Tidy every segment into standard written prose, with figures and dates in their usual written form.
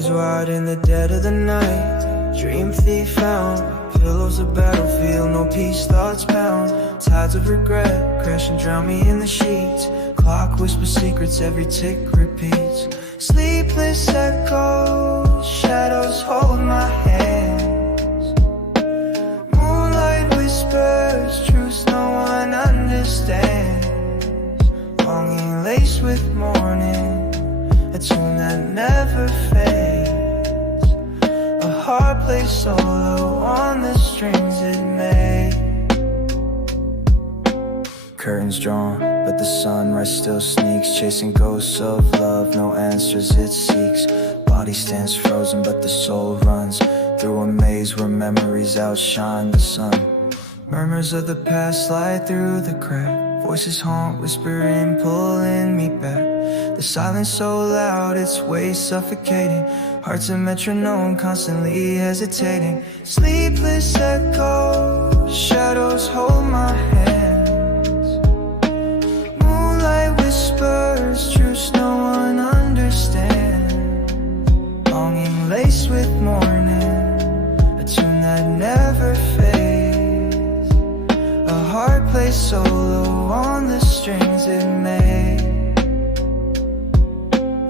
Eyes wide in the dead of the night. Dream thief found. Pillows a battlefield, no peace, thoughts pound. Tides of regret crash and drown me in the sheets. Clock whispers secrets, every tick repeats. Sleepless echoes, shadows hold my hands. Moonlight whispers, truths no one understands. Longing laced with morning, a tune that never fades. A heart plays solo on the strings it made. Curtains drawn, but the sunrise still sneaks, chasing ghosts of love, no answers it seeks. Body stands frozen, but the soul runs through a maze where memories outshine the sun. Murmurs of the past slide through the crack. Voices haunt, whispering, pulling me back. The silence so loud, it's way suffocating. Heart's a metronome, constantly hesitating. Sleepless echoes, shadows hold my hands. Moonlight whispers, truths no one understands. Longing laced with morning, a tune that never fades. A heart plays solo on the strings it made.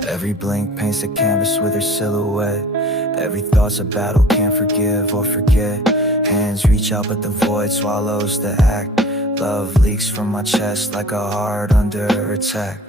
Every blink paints a canvas with her silhouette. Every thought's a battle, can't forgive or forget. Hands reach out but the void swallows the act. Love leaks from my chest like a heart under attack.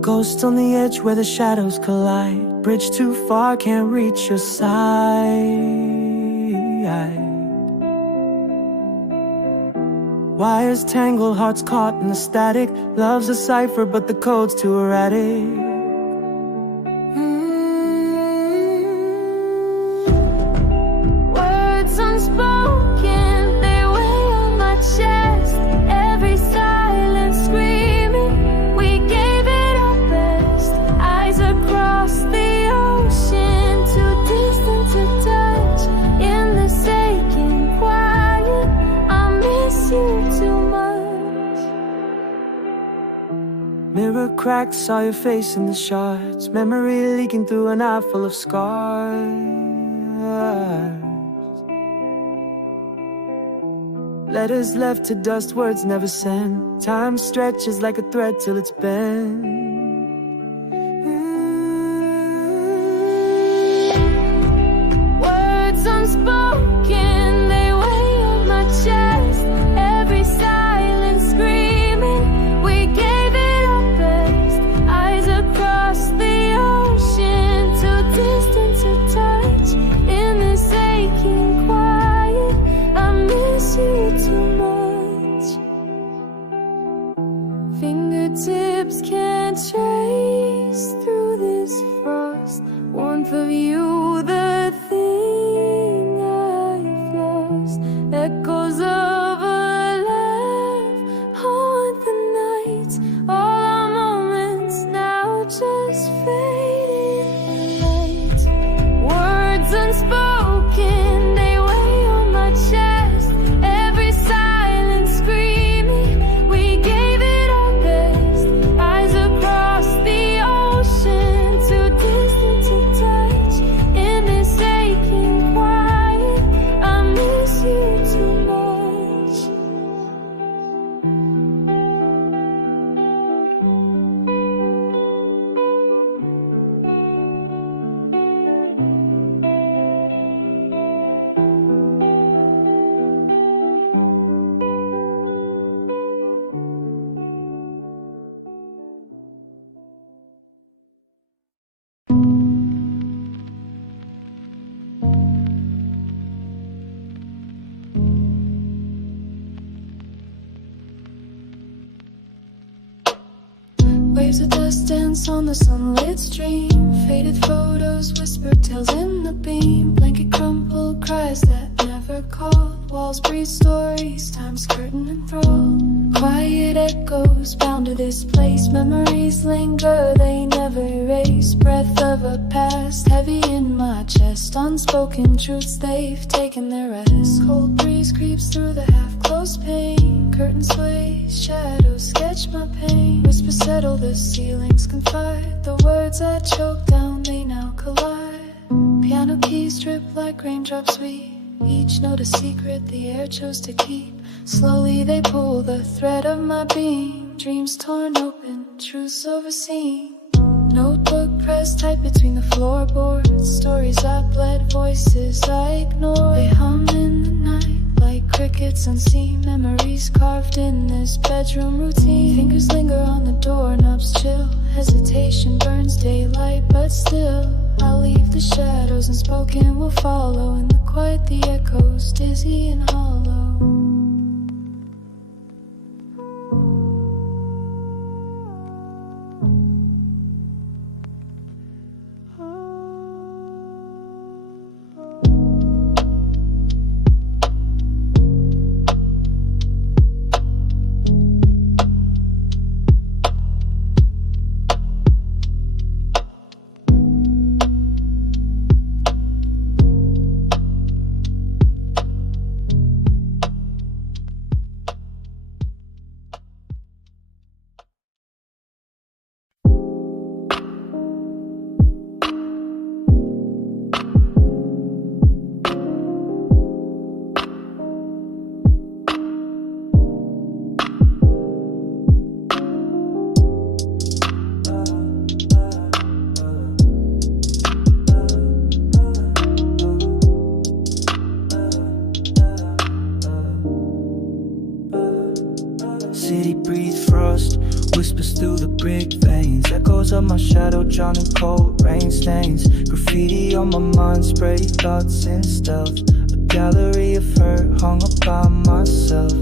Ghost on the edge where the shadows collide. Bridge too far, can't reach your side. Wires tangled, hearts caught in the static. Love's a cipher, but the code's too erratic. Words unspoken, they weigh on my chest. Every silence screaming, we gave it our best. Eyes across the ocean, too distant to touch. In this aching quiet, I miss you too much. Mirror cracks, saw your face in the shards. Memory leaking through an eye full of scars. Letters left to dust, words never sent. Time stretches like a thread till it's bent. Words unspoken, they weigh on my chest. Every silence screaming, we gave it our best. Eyes across the ocean, too distant to touch. In this aching quiet, I miss you too much. Fingertips can't There's a dust dance on the sunlit stream. Faded photos, whispered tales in the beam. Blanket crumpled, cries that never called. Walls breathe stories, time's curtain enthralled. Quiet echoes bound to this place. Memories linger, they never erase. Breath of a past, heavy in my chest. Unspoken truths, they've taken their rest. Cold breeze creeps through the half-closed pane. Curtain sways, shadows sketch my pain. Whispers settle, the ceilings confide. The words I choke down, they now collide. Piano keys drip like raindrops weep. Each note a secret the air chose to keep. Slowly they pull the thread of my being. Dreams torn open, truths overseen. Notebook pressed tight between the floorboards. Stories I bled, voices I ignore. They hum in the night like crickets unseen. Memories carved in this bedroom routine. Fingers linger on the doorknobs, chill. Hesitation burns daylight, but still I'll leave the shadows unspoken will follow. In the quiet the echoes, dizzy and hollow. City breathe frost, whispers through the brick veins. Echoes of my shadow drawn in cold rain stains. Graffiti on my mind, spray thoughts in stealth. A gallery of hurt hung up by myself.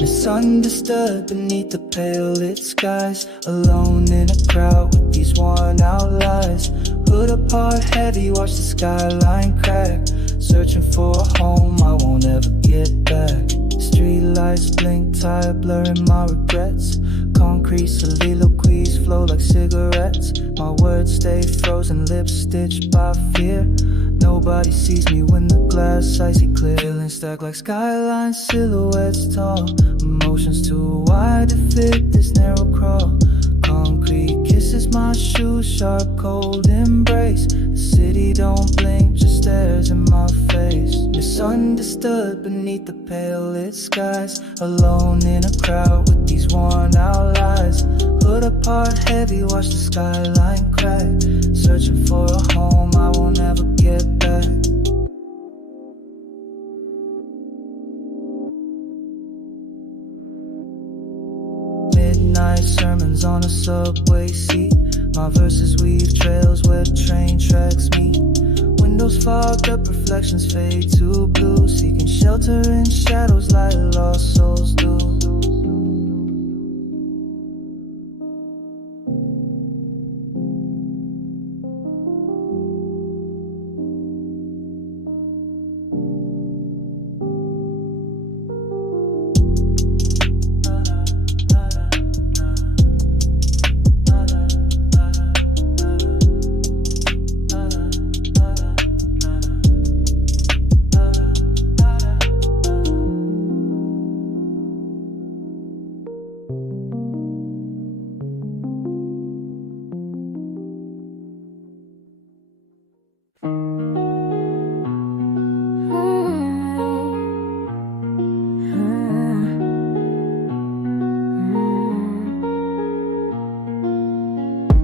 Misunderstood beneath the pale lit skies. Alone in a crowd with these worn out lies. Hood apart heavy, watch the skyline crack. Searching for a home I won't ever get back. Street lights blink, tired, blurring my regrets. Concrete soliloquies flow like cigarettes. My words stay frozen, lips stitched by fear. Nobody sees me when the glass icy clear. Feelings stack like skylines, silhouettes tall. Emotions too wide to fit this narrow crawl. Concrete kisses my shoes, sharp cold embrace. The city don't blink, just stares in my face. Misunderstood beneath the pale lit skies. Alone in a crowd with these worn out lies. Hood apart heavy, watch the skyline crack. Searching for a home I won't ever get back. Midnight sermons on a subway seat. My verses weave trails where train tracks meet. Windows fogged up, reflections fade to blue. Seeking shelter in shadows like lost souls do.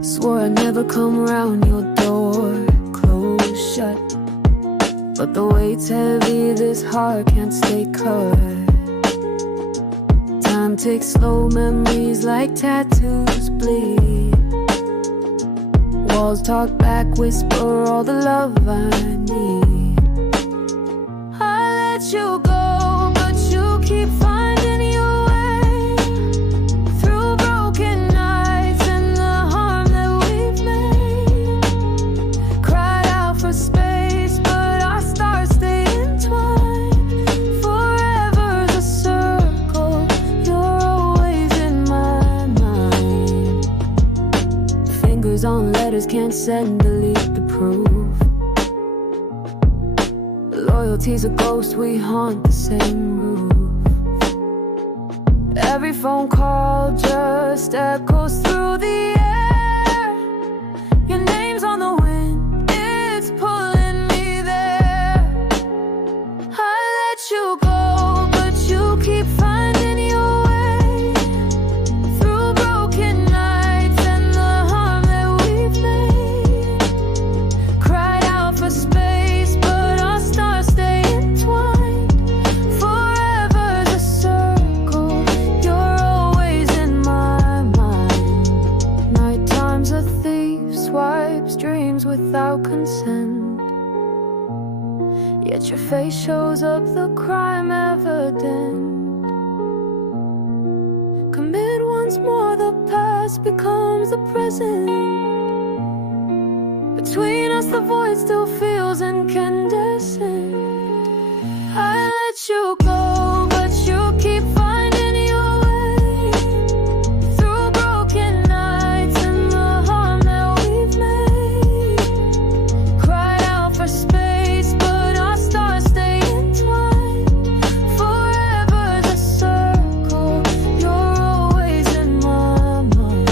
Swore I'd never come around your door, closed shut. But the weight's heavy, this heart can't stay cut. Time takes slow, memories like tattoos bleed. Walls talk back, whisper all the love I need. I let you go, but you keep finding your way through broken nights. eyes can't send, delete the proof. Loyalty's a ghost, we haunt the same roof. Every phone call just echoes through the air. Your name's on the wind, it's pulling me there. I let you go, but you keep finding your way through broken nights and the harm that we've made. Cried out for space, but our stars stay entwined. Forever's a circle, you're always in my mind. Nighttime's a thief, swipes dreams without consent. Yet your face shows up the crime evident. Commit once more, the past becomes the present. Between us the void still feels incandescent. I let you go, but you keep finding your way through broken nights and the harm that we've made. Cried out for space, but our stars stay entwined. Forever's a circle, you're always in my mind.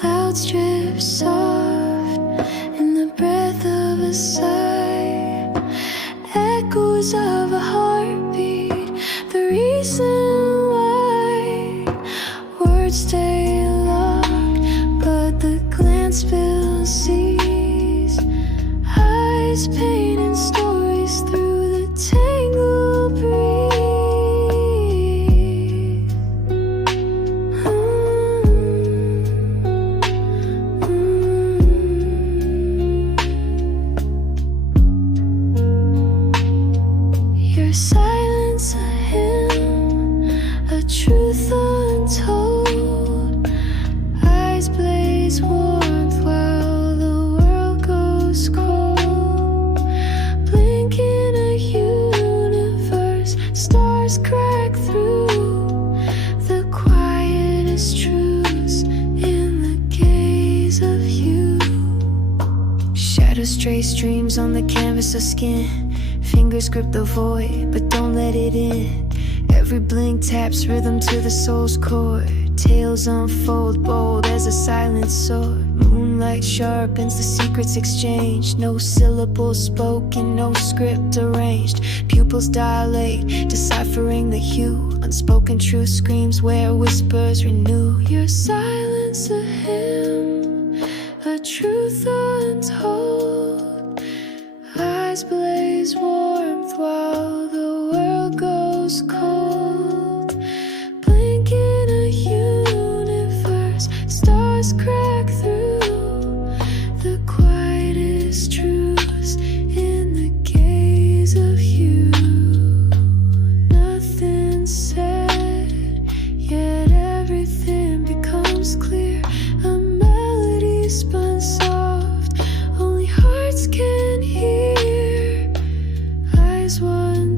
Clouds drift soft in the breath of a sigh. Echoes of a heartbeat, the reason why. Words stay locked, but the glance spills seas. Eyes painting stories through the tangled breeze. Your silence a hymn, a truth untold. Eyes blaze warmth while the world goes cold. Blink in a universe, stars crack through the quietest truths in the gaze of you. Shadows trace dreams on the canvas of skin. Fingers grip the void, but don't let it in. Every blink taps rhythm to the soul's core. Tales unfold bold as a silent sword. Moonlight sharpens the secrets exchanged. No syllables spoken, no script arranged. Pupils dilate, deciphering the hue. Unspoken truth screams where whispers renew. Your silence a hymn, a truth untold. Eyes blaze warmth while the world goes cold. Blink in a universe, stars crack through the quietest truths in the gaze of you. Nothing said, yet everything becomes clear. A melody spun soft, only hearts can hear. Eyes one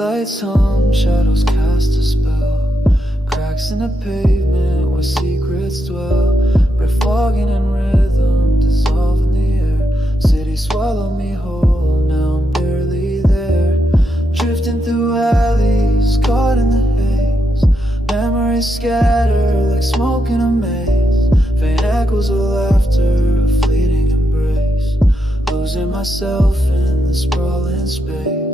Streetlights hum, shadows cast a spell. Cracks in the pavement where secrets dwell. Breath fogging in rhythm, dissolve in the air. City swallowed me whole, now I'm barely there. Drifting through alleys, caught in the haze. Memories scatter like smoke in a maze. Faint echoes of laughter, a fleeting embrace. Losing myself in the sprawling space.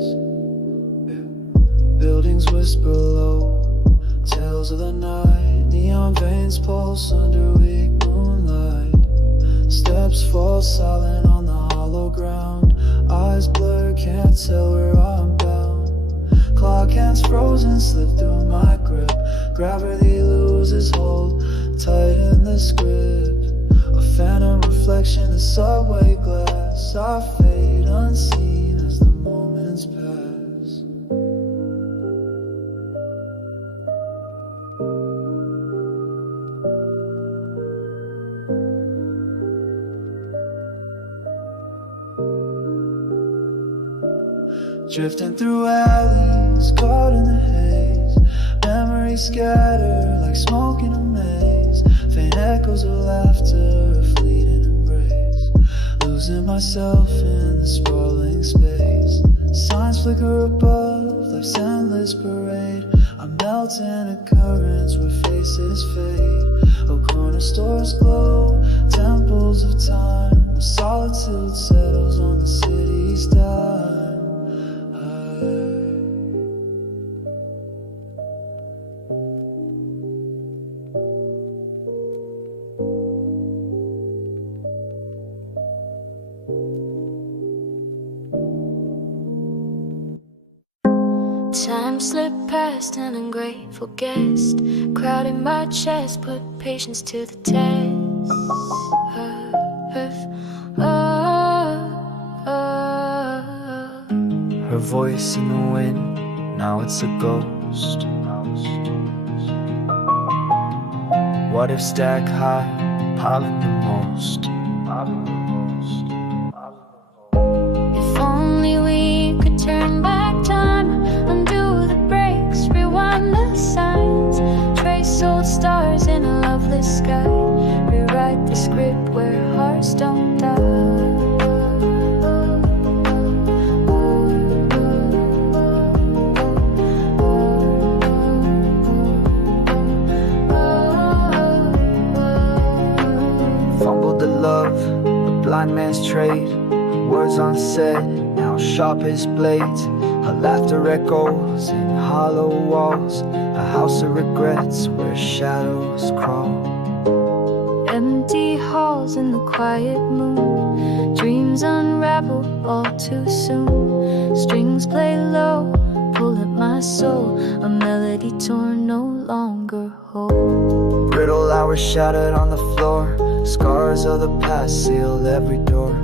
Buildings whisper low, tales of the night. Neon veins pulse under weak moonlight. Steps fall silent on the hollow ground. Eyes blur, can't tell where I'm bound. Clock hands frozen, slip through my grip. Gravity loses hold, tighten the script. A phantom reflection, the subway glass. I fade unseen as the moments pass. Drifting through alleys, caught in the haze. Memories scatter like smoke in a maze. Faint echoes of laughter, a fleeting embrace. Losing myself in the sprawling space. Signs flicker above, life's endless parade. I melt in a currents where faces fade. Oh, corner stores glow, temples of time, where solitude settles on the city's dime. Time slipped past an ungrateful guest, crowding my chest, put patience to the test. Her voice in the wind, now it's a ghost. What if stack high, piling the most? If only we could turn back time, undo the brakes, rewind the signs, trace old stars in a loveless sky, rewrite the script where hearts don't die. Blind man's trade, words unsaid, now sharp as blades. Her laughter echoes in hollow walls, a house of regrets where shadows crawl. Empty halls in the quiet moon, dreams unravel all too soon. Strings play low, pull at my soul, a melody torn, no longer whole. Brittle hours shattered on the floor, scars of the past seal every door.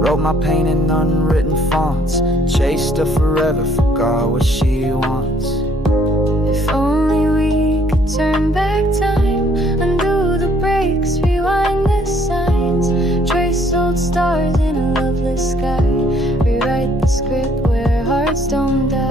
Wrote my pain in unwritten fonts, chased her forever, forgot what she wants. If only we could turn back time, undo the brakes, rewind the signs, trace old stars in a loveless sky, rewrite the script where hearts don't die.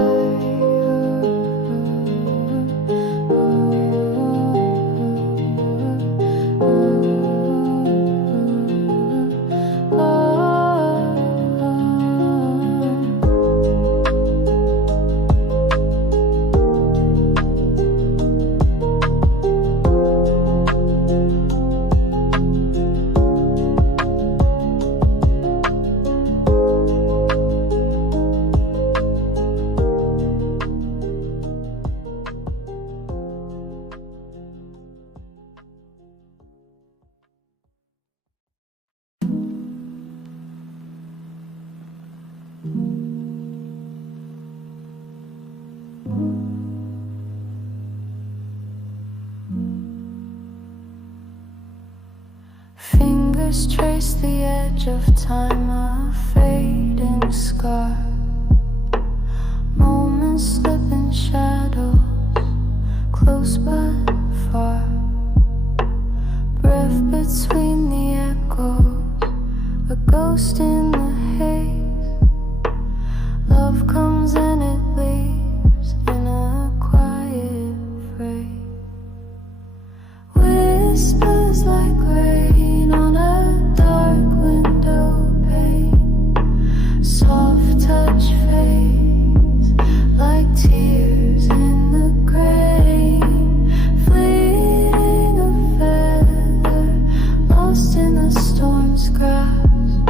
Fingers trace the edge of time, a fading scar. Moments slip in shadows, close but far. Breath between the echoes, a ghost in the haze. Love comes and Whispers like rain on a dark window pane. Soft touch fades like tears in the grain. Fleeting a feather, lost in the storm's grasp.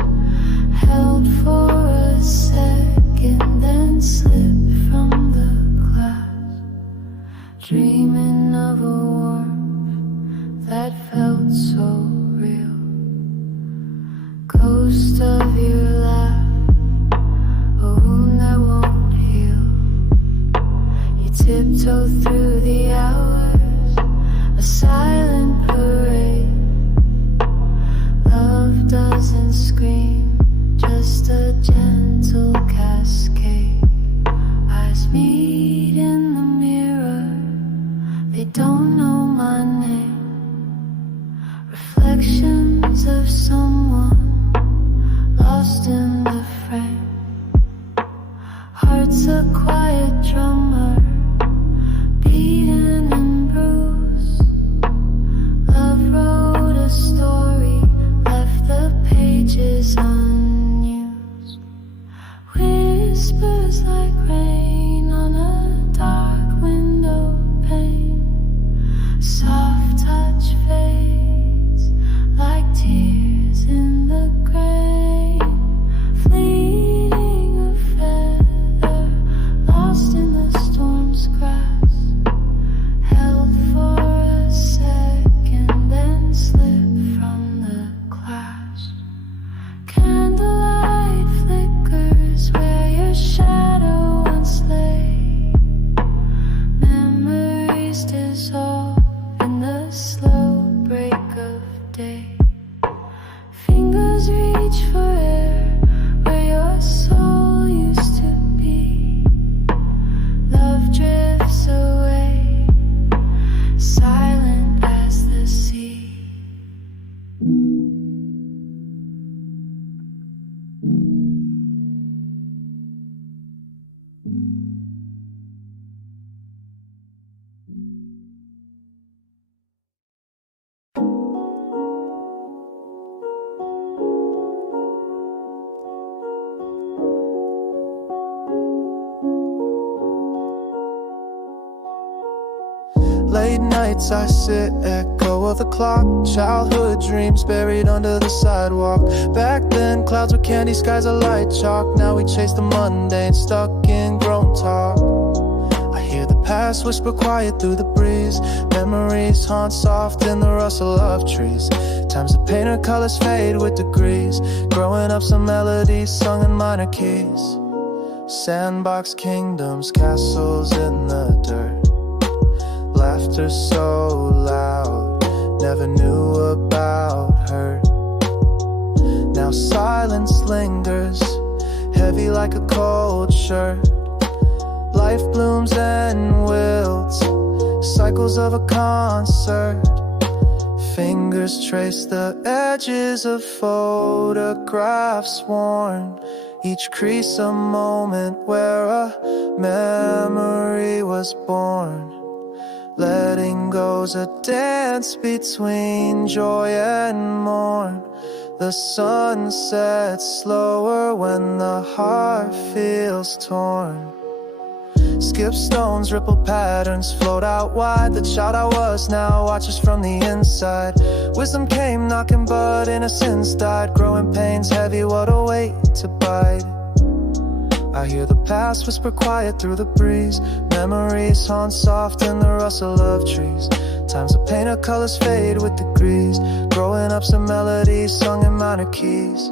Held for a second, then slipped from the glass. Dreaming of a warmth that felt so real. Ghost of your laugh, a wound that won't heal. You tiptoe through the hours, a silent parade. Love doesn't scream, just a gentle cascade. Eyes meet in the mirror, they don't know my name. Reflections of someone lost in the frame. Heart's a quiet drummer, beaten and bruised. Love wrote a story, left the pages unused. Whispers like rain on a dark window pane. Soft touch fades like tears in the grain. Fleeting a feather, lost in the storm's grasp. Held for a second, then slipped from the clasp. Candlelight flickers where your shadow once lay. Memories dissolve in the slow break of day. Fingers reach for air where your soul used to be. Love drifts away, silent as the sea. Late nights I sit, echo of the clock. Childhood dreams buried under the sidewalk. Back then clouds were candy, skies are light chalk. Now we chase the mundane, stuck in grown talk. I hear the past whisper quiet through the breeze. Memories haunt soft in the rustle of trees. Times of pain or colors fade with degrees. Growing up some melodies sung in minor keys. Sandbox kingdoms, castles in the dirt. Laughter so loud, never knew about hurt. Now silence lingers, heavy like a cold shirt. Life blooms and wilts, cycles of a concert. Fingers trace the edges of photographs worn. Each crease a moment where a memory was born. Letting go's a dance between joy and mourn. The sun sets slower when the heart feels torn. Skip stones, ripple patterns, float out wide. The child I was now watches from the inside. Wisdom came knocking but innocence died. Growing pains heavy, what a weight to bite. I hear the past whisper quiet through the breeze. Memories haunt soft in the rustle of trees. Times of pain or colors fade with degrees. Growing up some melodies sung in minor keys.